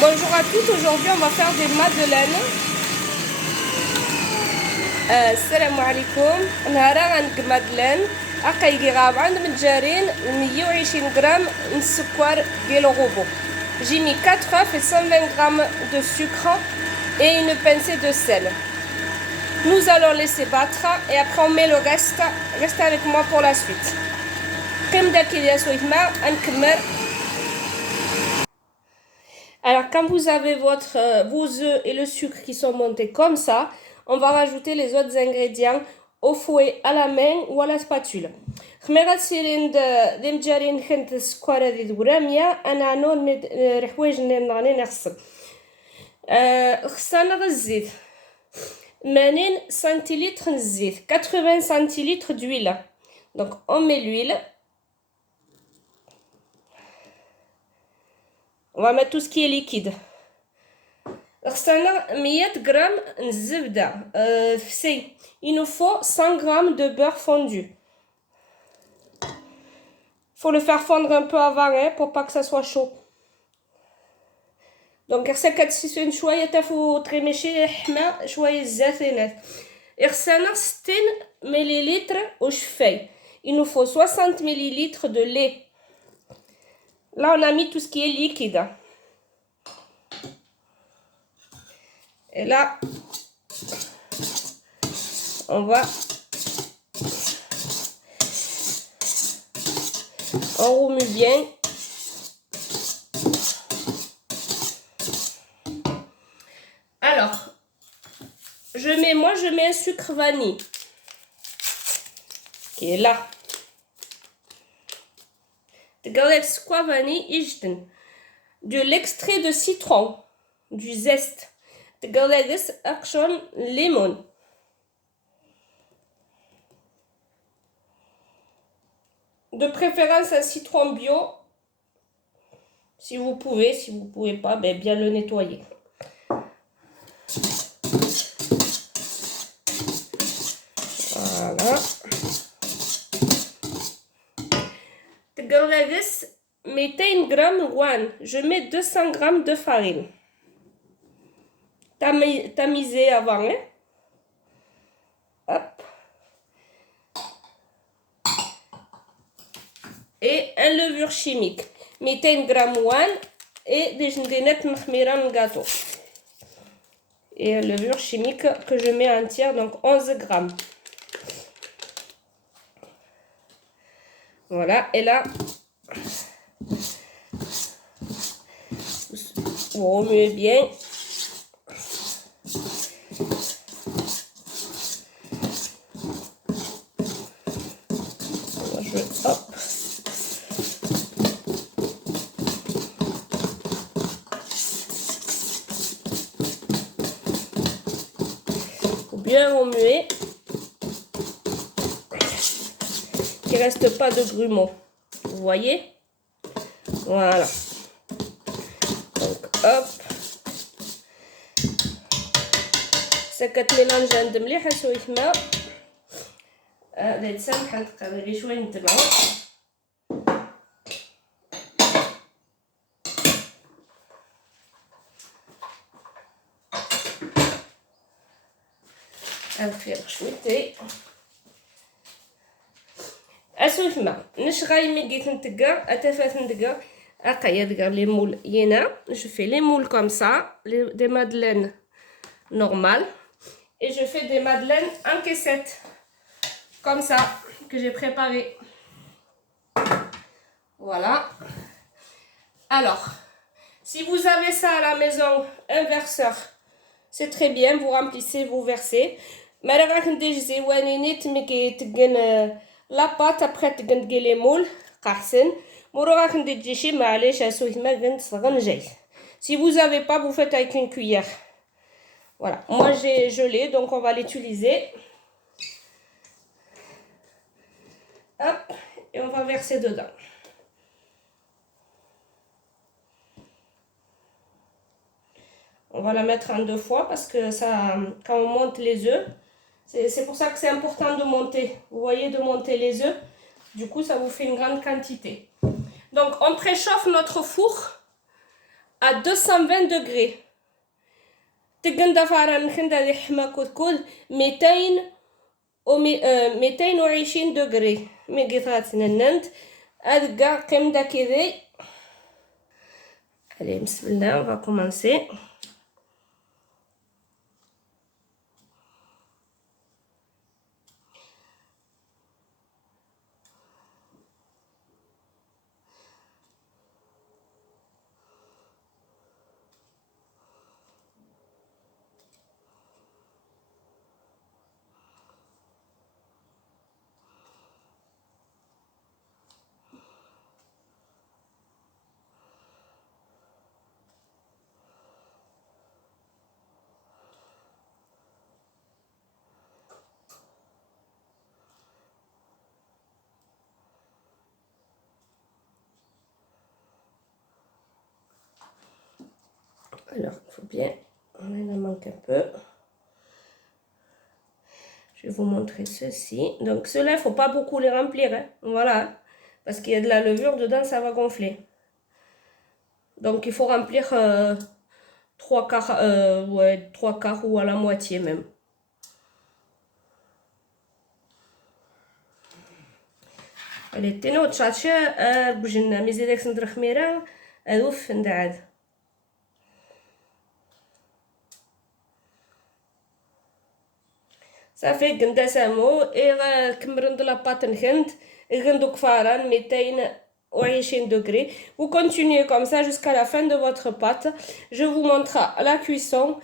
Bonjour à tous, aujourd'hui on va faire des madeleines. السلام عليكم. النهارده غندير مادلين اقايقي غابه عند متجارين 120 غرام من السكر ديال الغوبو. J'ai mis 4 œufs et 120 grammes de sucre et une pincée de sel. Nous allons laisser battre et après on met le reste. Restez avec moi pour la suite. Alors quand vous avez vos œufs et le sucre qui sont montés comme ça, on va rajouter les autres ingrédients au fouet, à la main ou à la spatule. خميرة سيرين دي مجارين كنت السكر هذه دورامية أنا نون رحوايج نغني نغسل. خصنا الزيت 80 centilitres الزيت 80 centilitres d'huile. Donc on met l'huile. On va mettre tout ce qui est liquide. خصنا 100 غرام الزبدة فسي. Il nous faut 100 grammes de beurre fondu. Faut le faire fondre un peu avant pour pas que ça soit chaud. Donc خصك كتسيسون شويه حتى فوتري ماشي حمى شويه الزيتونات. خصنا 60 مليلتر وشفاي. Il nous faut 60 millilitres de lait. Là on a mis tout ce qui est liquide. Et là on va on remue bien. Alors, je mets un sucre vanille qui est là. De l'extrait de citron, du zeste. Lemon. De préférence un citron bio. Si vous pouvez pas, ben bien le nettoyer. Voilà. 200 grammes ouan. Je mets 200 grammes de farine. Tamisé avant, hein? Hop. Et un levure chimique. 200 grammes ouan et des gendénettes mkhmira من gâteau. Et un levure chimique que je mets entière, donc 11 grammes. Voilà, et là, vous remuez bien. Hop. Faut bien remuer. Qu'il ne reste pas de grumeaux. Vous voyez? Voilà. Donc, hop. Ça كتميلانج عند مليح اسوي ماء. هذا يتسامح نقدر شويه نتبعو. نفير شويتي. اسوي الماء نشغاي مي قيت نتقى اتفات نتقى اقايا دقا لي مول ينا. Je fais les moules comme ça, des madeleines normales, et je fais des madeleines en caissette comme ça que j'ai préparé. Voilà. Alors, si vous avez ça à la maison, un verseur, c'est très bien, vous remplissez, vous versez. Mais là la pâte après تقنقي les moules قاحسن مورو راك ندير تجيشي معليش اسوي ما كنصغن جاي. Si vous avez pas, vous faites avec une cuillère. Voilà, moi j'ai gelé, donc on va l'utiliser. Hop, et on va verser dedans. On va la mettre en 2 fois parce que ça, quand on monte les œufs, c'est pour ça que c'est important de monter. Vous voyez, de monter les œufs. Du coup, ça vous fait une grande quantité. Donc, on préchauffe notre four à 220 degrés. تقن دفارة نخند هذه حما كل 220 degrés. مي قطعت نننت أدقى قيم دا كذي. Allez, bismillah, on va commencer. Alors, il faut bien, on en manque un peu. Je vais vous montrer ceci. Donc, ceux-là, il ne faut pas beaucoup les remplir. Hein. Voilà. Parce qu'il y a de la levure dedans, ça va gonfler. Donc, il faut remplir 3/4, ouais, 3/4 ou à la moitié même. Allez, تينو تشاتشا بوجنا ميزيدك سندر خميرة أذوف ندعاد. صافي قندا سامو إيغا كمرند لاباط نخند غندوك فاران 220 degrés. Vous continuez comme ça jusqu'à la fin de votre pâte. Je vous montre la cuisson.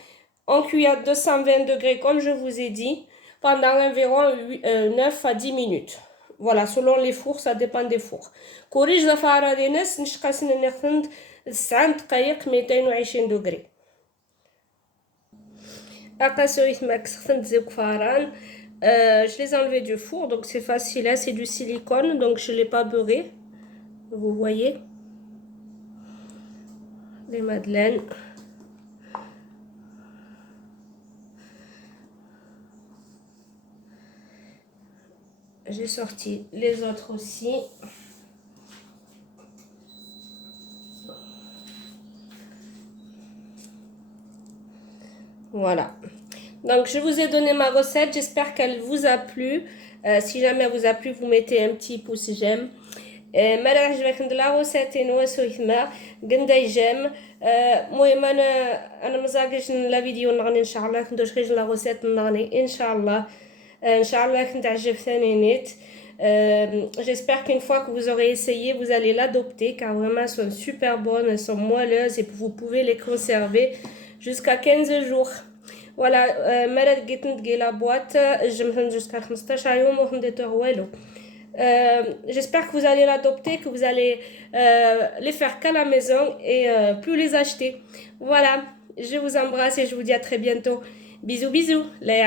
On cuit à 220 degrés comme je vous ai dit pendant environ 9 à 10 minutes. Voilà, selon les fours, ça dépend des fours. كوريج دفارة لينس نشقاسن نخند 9 دقايق 220 degrés. Je les ai enlevés du four, donc c'est facile, hein, c'est du silicone, donc je ne l'ai pas beurré. Vous voyez les madeleines. J'ai sorti les autres aussi. Voilà. Donc, je vous ai donné ma recette. J'espère qu'elle vous a plu. Si jamais elle vous a plu, vous mettez un petit pouce j'aime. ما راه عجبك لا روسيتين وسويثما قنداي جيم المهم انا مزاقش لا فيديو نغني ان شاء الله كندوش غير لا روسيت نغني ان شاء الله ان شاء الله كنت عجب ثاني نيت. J'espère qu'une fois que vous aurez essayé, vous allez l'adopter car vraiment elles sont super bonnes, elles sont moelleuses et vous pouvez les conserver jusqu'à 15 jours. Voilà, مرة لقيت ندقي لا بواط جمعتهم jusqu'à 15 يوم وخديته والو. J'espère que vous allez l'adopter, que vous allez les faire qu'à la maison et plus les acheter. Voilà, je vous embrasse et je vous dis à très bientôt. Bisous, bisous, les